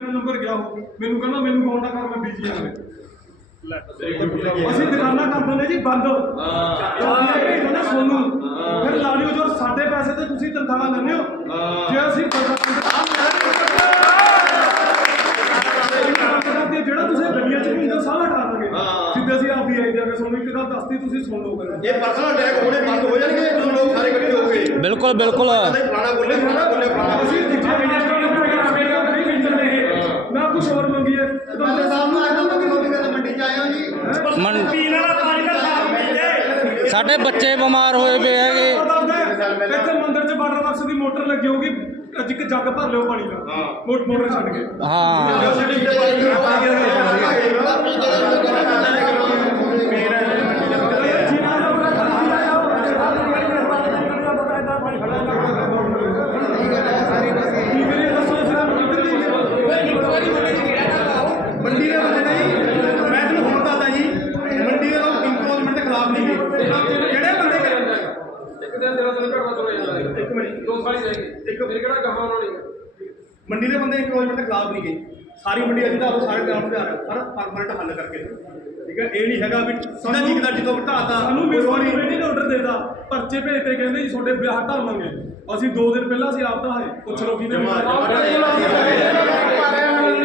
Number ਗਿਆ ਉਹ ਮੈਨੂੰ ਕਹਿੰਦਾ ਮੈਨੂੰ ਫੋਨ ਨਾ ਕਰ ਮੈਂ ਬੀਜੀ ਆਵੇ ਅਸੀਂ ਦੁਕਾਨਾਂ ਕਰ ਦਿੰਦੇ ਜੀ ਬੰਦ। ਹਾਂ। ਸੋਨੂੰ। ਫਿਰ ਲਾ ਲਿਓ ਜੋ ਸਾਡੇ ਪੈਸੇ ਤੇ ਤੁਸੀਂ ਤਨਖਾਹ ਲੈਂਦੇ ਹੋ। ਜੇ ਅਸੀਂ ਜਿਹੜਾ ਤੁਸੀਂ ਗੱਡੀਆਂ ਚ ਵੀ ਸਾਹ ਹਟਾ ਦਾਂਗੇ ਜਿੱਦੇ ਅਸੀਂ ਆਪਦੀ ਆਈ ਜਾ ਕੇ ਤੁਹਾਨੂੰ ਇੱਕ ਗੱਲ ਦੱਸਤੀ ਤੁਸੀਂ ਸੁਣ ਲਓ ਇਹ ਪਰਸਨਲ ਅਟੈਕ ਹੋਣੇ ਬੰਦ ਹੋ ਜਾਣਗੇ ਜਦੋਂ ਲੋਕ ਸਾਰੇ ਇਕੱਠੇ ਹੋ ਗਏ ਬਿਲਕੁਲ ਬਿਲਕੁਲ। ਕਹਿੰਦੇ ਫਲਾਣਾ ਬੋਲੇ ਫਲਾਣਾ ਬੋਲੇ ਫਲਾਣਾ ਅਸੀਂ ਦੂਜੇ ਇੰਡਸਟਰੀ ਨੂੰ ਨਹੀਂ ਮਿਲਦੇ ਇਹ ਨਾ ਕੁਝ ਹੋਰ ਮੰਗੀਏ ਤੁਹਾਡੇ ਸਾਹਮਣੇ ਮੰਡੀ ਚ ਆਏ ਹੋ? ਜੀ ਮਨ ਪੀਣ ਵਾਲਾ ਪਾਣੀ ਦਾ ਸਾਫ਼ ਮਿਲਦੇ ਸਾਡੇ ਬੱਚੇ ਬਿਮਾਰ ਹੋਏ ਪਏ ਹੈਗੇ। ਇੱਥੇ ਮੰਦਿਰ 'ਚ ਵਾਟਰ ਬਾਕਸ ਦੀ ਮੋਟਰ ਲੱਗੀ ਹੋਊਗੀ ਅੱਜ ਇੱਕ ਜੱਗ ਭਰ ਲਿਓ ਪਾਣੀ ਦਾ। ਮੋਟ ਮੋਟਰ ਛੱਡ ਕੇ। ਹਾਂ ਮੰਡੀ ਦੇ ਬੰਦੇ ਨੇ ਜੀ ਮੈਂ ਤੁਹਾਨੂੰ ਹੁਣ ਦੱਸਦਾ ਜੀ ਮੰਡੀ ਦੇ ਲੋਕ ਇੰਕਰੋਚਮੈਂਟ ਦੇ ਖਿਲਾਫ ਨਹੀਂ ਗਏ ਜਿਹੜੇ ਬੰਦੇ ਇੱਕ ਦਿਨ ਤੇਰਾ ਦਿਨ ਘਟਦਾ ਤੁਰ ਜਾਂਦਾ ਹੈ। ਇੱਕ ਮਿੰਟ ਦੋ ਸਾਲ ਹੀ ਜਾਏਗੀ। ਇੱਕ ਫਿਰ ਕਿਹੜਾ ਗਾਹਾਂ ਉਹਨਾਂ ਨੇ ਮੰਡੀ ਦੇ ਬੰਦੇ ਇੰਕਰੋਚਮੈਂਟ ਦੇ ਖਿਲਾਫ ਨਹੀਂ ਗਏ। ਸਾਰੀ ਮੰਡੀ ਅਸੀਂ ਤਾਂ ਸਾਰੇ ਗਰਾਊਂਡ ਤੇ ਆ ਰਹੇ। ਪਰ ਪਰਮਨੈਂਟ ਹੱਲ ਕਰਕੇ। ਠੀਕ ਹੈ? ਇਹ ਨਹੀਂ ਹੈਗਾ ਵੀ ਸਿੱਧਾ ਜਿਗਦਾ ਜਿੱਦੋਂ ਘਟਾਤਾ ਸਾਨੂੰ ਮਿਸੋਰੀ ਨਹੀਂ। ਆਰਡਰ ਦੇਦਾ ਪਰਚੇ ਭੇਜਤੇ ਕਹਿੰਦੇ ਜੀ ਤੁਹਾਡੇ ਵਿਆਹ ਢਾਵਾਂਗੇ ਅਸੀਂ 2 ਦਿਨ ਪਹਿਲਾਂ ਅਸੀਂ ਆਪ ਢਾਏ ਪੁੱਛ ਲਓ ਕਿਹਨੇ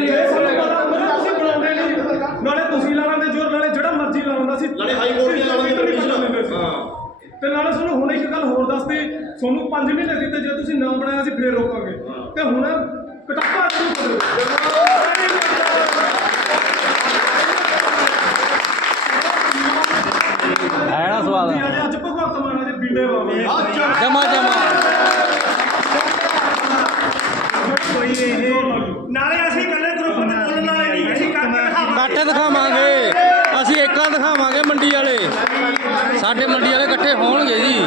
ਜੇ ਸਾਨੂੰ ਪਤਾ ਹੁੰਦਾ ਤੁਸੀਂ ਬਣਾਉਂਦੇ ਨਹੀਂ ਨਾਲੇ ਤੁਸੀਂ ਲਾ ਲੈਂਦੇ ਜੋਰ ਨਾਲੇ ਜਿਹੜਾ ਮਰਜ਼ੀ ਲਾ ਲੈਂਦਾ ਸੀ ਨਾਲੇ ਹਾਈ ਕੋਰਟ ਦੀਆਂ ਲਾਉਣੀਆਂ petition। ਹਾਂ। ਤੇ ਨਾਲੇ ਤੁਹਾਨੂੰ ਹੁਣ ਇੱਕ ਗੱਲ ਹੋਰ ਦੱਸਦੀ ਤੁਹਾਨੂੰ 5 ਮਹੀਨੇ ਦਿੱਤੇ ਜੇ ਤੁਸੀਂ ਨਾ ਬਣਾਇਆ ਅਸੀਂ ਫੇਰ ਰੋਕਾਂਗੇ। ਤੇ ਹੁਣ ਕਟਾਪਾ ਸ਼ੁਰੂ ਕਰੋ ਹੈ ਨਾ ਸਵਾਦ। ਜੀ ਅੱਜ ਅੱਜ ਭਗਵੰਤ ਮਾਨ ਦੇ ਬਿੰਡੇ ਵਾਵੇ ਜਮਾ ਜਮਾ ਨਾਲੇ ਅਸੀਂ ਇਕੱਲੇ ਗਰੁੱਪ ਨੂੰ ਬੋਲਣ ਵਾਲੇ ਨਹੀਂ ਅਸੀਂ ਕਰਕੇ ਦਿਖਾਵਾਂਗੇ ਕੱਟ ਦਿਖਾਵਾਂਗੇ ਅਸੀਂ ਏਕਾਂ ਦਿਖਾਵਾਂਗੇ ਮੰਡੀ ਵਾਲੇ ਸਾਡੇ ਮੰਡੀ ਵਾਲੇ ਇਕੱਠੇ ਹੋਣਗੇ ਜੀ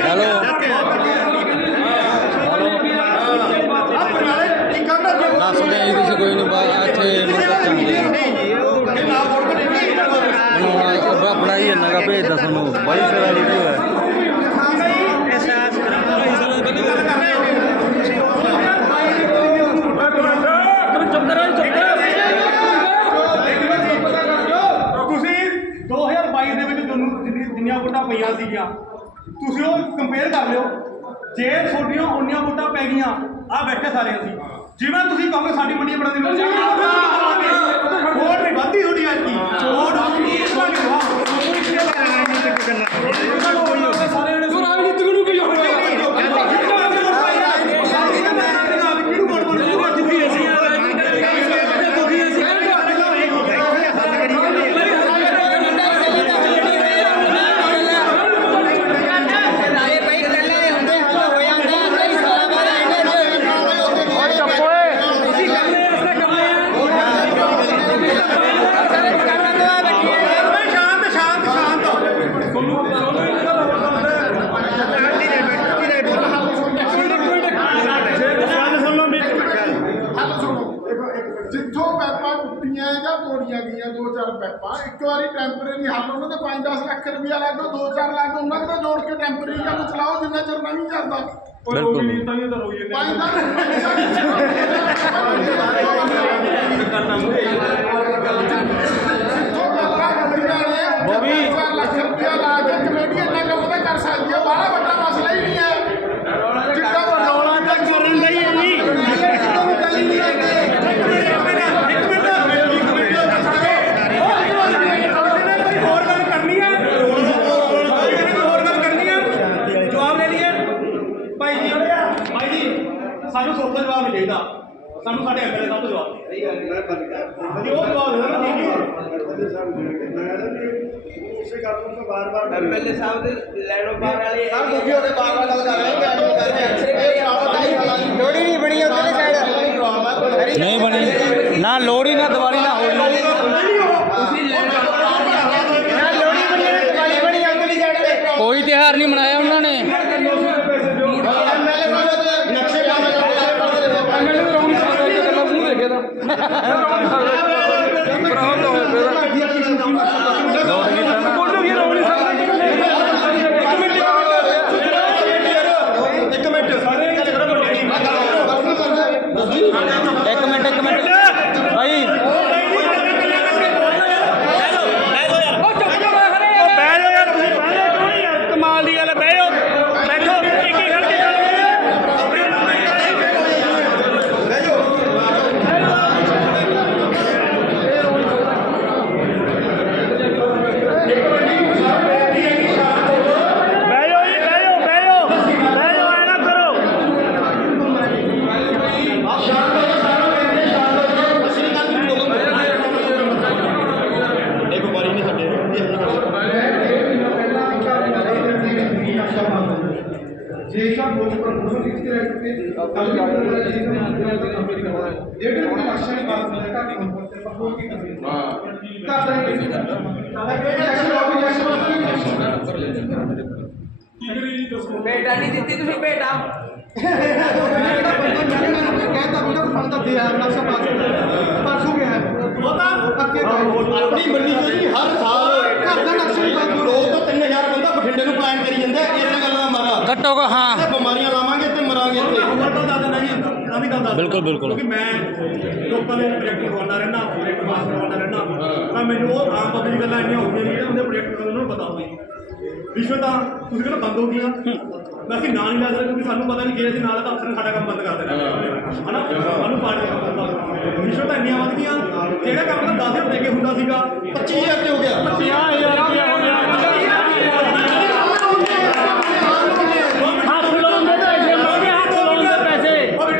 ਹੈਲੋ ਦੱਸਦੇ ਆ ਜੀ ਤੁਸੀਂ ਕੋਈ ਨਹੀਂ ਬਾ ਇੱਥੇ ਮੰਦਰ ਚਾਹੁੰਦੇ ਬਣਾਉਣਾ ਆਪਣਾ ਹੀ ਇੰਨਾ ਬਾਈ ਸਰਾ ਵੀਡੀਓ ਹੈ ਤੁਸੀਂ 2022 ਦੇ ਵਿੱਚ ਤੁਹਾਨੂੰ ਜਿੰਨੀ ਜਿੰਨੀਆਂ ਵੋਟਾਂ ਪਈਆਂ ਸੀਗੀਆਂ, ਤੁਸੀਂ ਉਹ ਕੰਪੇਅਰ ਕਰ ਲਿਓ। ਜੇ ਤੁਹਾਡੀਆਂ ਉਨੀਆਂ ਵੋਟਾਂ ਪੈ ਗਈਆਂ ਆ ਬੈਠੇ ਸਾਰੇ ਅਸੀਂ ਜਿਵੇਂ ਤੁਸੀਂ ਕਹੋਗੇ ਸਾਡੀ ਮੰਡੀ ਬਣਾ ਵੋਟ ਨਹੀਂ ਵੱਧਦੀ ਤੁਹਾਡੀ ਅੱਜ ਕੀ ਵੋਟ ਸਾਰੇ ਜਿੱਥੋਂ ਪੈਪਾਂ ਟੁੱਟੀਆਂ ਜਾਂ ਤੋੜੀਆਂ ਗਈਆਂ ਦੋ ਚਾਰ ਪੈਪਾਂ। ਇੱਕ ਵਾਰੀ ਟੈਂਪਰੇਰੀ ਹੱਲ ਉਹਨਾਂ ਦੇ 5-10 ਲੱਖ ਰੁਪਇਆ ਲੱਗੋ ਦੋ ਚਾਰ ਲੱਖ ਉਹਨਾਂ ਦੇ ਜੋੜ ਕੇ ਟੈਂਪਰੇਰੀ ਕੰਮ ਚਲਾਓ ਜਿੰਨਾ ਚਿਰ ਨਾ ਵੀ ਚੱਲਦਾ। ਬਿਲਕੁਲ। ਨਹੀਂ ਤਾਂ ਨਹੀਂ ਤਾਂ ਰੋਈ ਜਾਂਦੇ ਸਾਨੂੰ ਸੋਚਣ ਜਵਾਬ ਨਹੀਂ ਚਾਹੀਦਾ। ਸਾਨੂੰ ਸਾਡੇ ਐਮਐਲਏ ਸਾਹਿਬ ਤੋਂ ਜਵਾਬ। ਜੀ ਉਹ ਜਵਾਬ ਦੇਣਾ ਨਾ ਜੀ ਐਮਐਲਏ ਸਾਹਿਬ ਦੇ ਲੈਣੋ ਬਾਹਰ ਵਾਲੇ ਸਰ ਤੁਸੀਂ ਉਹਦੇ ਬਾਰ ਬਾਰ ਗੱਲ ਕਰ ਰਹੇ ਹੋ ਲੋੜੀ ਨਹੀਂ ਬਣੀ। ਉਹਦੇ ਸਾਈਡ ਨਹੀਂ ਬਣੀ। ਨਾ ਲੋਹੜੀ ਨਾ ਦੀਵਾਲੀ ਨਾ ਹੋਲੀ ਨਾ ਲੋੜੀ ਬਣੀ ਨਾ ਦੀਵਾਲੀ ਬਣੀ ਉਹਦੀ ਸਾਈਡ ਤੇ ਕੋਈ ਤਿਉਹਾਰ ਨਹੀਂ ਮਨਾਇਆ ਉਹਨਾਂ ਨੇ ਐਮਐਲਏ ਸਾਹਿਬ ਦੇ ਨਕਸ਼ੇ ਕੰਮ ਐਮਐਲਏ ਰੌਣੀ ਸਕਦਾ ਇਹ ਗੱਲਾਂ ਮੂੰਹ ਦੇਖੇ ਤਾਂ ਰੌਣੀ ਸਕਦਾ ਬਰਾਬਰ ਹੋਇਆ ਪਿਆ ਲੋੜ ਕੀਤਾ ਨਾ ਕੋਲੋਂ ਕੀ ਰੌਣੀ ਸਕਦਾ ਜੇ ਸਾਹਿਬ ਬਹੁਤ ਪ੍ਰਮੋਸ਼ਨ ਵਿੱਚ ਕਰਾ ਚੁੱਕੇ ਕੱਲ ਵੀ ਕਰਾ ਜੀ ਜਿਹੜੇ ਕੋਈ ਅਕਸ਼ਰ ਦੀ ਬਾਤ ਹੈ ਘਰ ਦੀ ਨੰਬਰ ਤੇ ਪਰਫੋਰਮ ਕੀ ਕਰਨੀ ਹਾਂ ਘਰ ਦਾ ਹੀ ਐਕਸ਼ਨ ਆਫਿਸ ਐਕਸ਼ਨ ਆਫਿਸ ਕੀ ਕਰੀ ਜੀ ਦੱਸੋ ਭੇਟਾ ਨਹੀਂ ਦਿੱਤੀ ਤੁਸੀਂ ਭੇਟਾ ਆਪਣੀ ਮੰਡੀ ਤੋਂ ਜੀ ਹਰ ਸਾਲ ਘਰ ਦਾ ਨਕਸ਼ਾ ਦੋ ਤੋਂ 3000 ਬੰਦਾ ਬਠਿੰਡੇ ਨੂੰ ਪਲਾਨ ਕਰੀ ਜਾਂਦਾ ਇਸੇ ਗੱਲ ਦਾ ਮਾਰਾ ਘੱਟੋ ਘੱਟ ਹਾਂ। ਤੇ ਬਿਮਾਰੀਆਂ ਲਾਵਾਂਗੇ ਤੇ ਮਰਾਂਗੇ ਹੋਰ ਗੱਲ ਦੱਸ ਜੀ ਆਹ ਵੀ ਗੱਲ ਦੱਸ ਬਿਲਕੁਲ। ਬਿਲਕੁਲ। ਕਿਉਂਕਿ ਮੈਂ ਲੋਕਾਂ ਦੇ ਪ੍ਰੋਜੈਕਟ ਕਰਵਾਉਂਦਾ ਰਹਿਣਾ ਪ੍ਰੋਜੈਕਟ ਪਾਸ ਕਰਵਾਉਂਦਾ ਰਹਿਣਾ ਤਾਂ ਮੈਨੂੰ ਉਹ ਆਮ ਪਬਲਿਕ ਗੱਲਾਂ ਇੰਨੀਆਂ ਹੋ ਗਈਆਂ ਜਿਹੜੀਆਂ ਉਹਦੇ ਪ੍ਰੋਜੈਕਟ ਕਰਨ ਨੂੰ ਪਤਾ ਹੋਈ ਰਿਸ਼ਵਤਾਂ ਤੁਸੀਂ ਕਹਿੰਦੇ ਬੰਦ ਹੋ ਗਈਆਂ। ਮੈਂ ਅਸੀਂ ਨਾਂ ਨਹੀਂ ਲੈ ਸਕਦੇ ਕਿਉਂਕਿ ਸਾਨੂੰ ਪਤਾ ਨਹੀਂ ਜੇ ਅਸੀਂ ਨਾਲ ਤਾਂ ਅਫਸਰ ਸਾਡਾ ਕੰਮ ਬੰਦ ਕਰ ਦੇਣਾ। ਹਨਾ? ਸਾਨੂੰ ਪਾਰਟੀ ਦਾ ਕੰਮ ਬੰਦ ਰਿਸ਼ਵਤਾਂ ਇੰਨੀਆਂ ਵੱਧ ਗਈਆਂ। ਜਿਹੜਾ ਕੰਮ ਤਾਂ 10000 ਦੇ ਕੇ ਹੁੰਦਾ ਸੀਗਾ 25000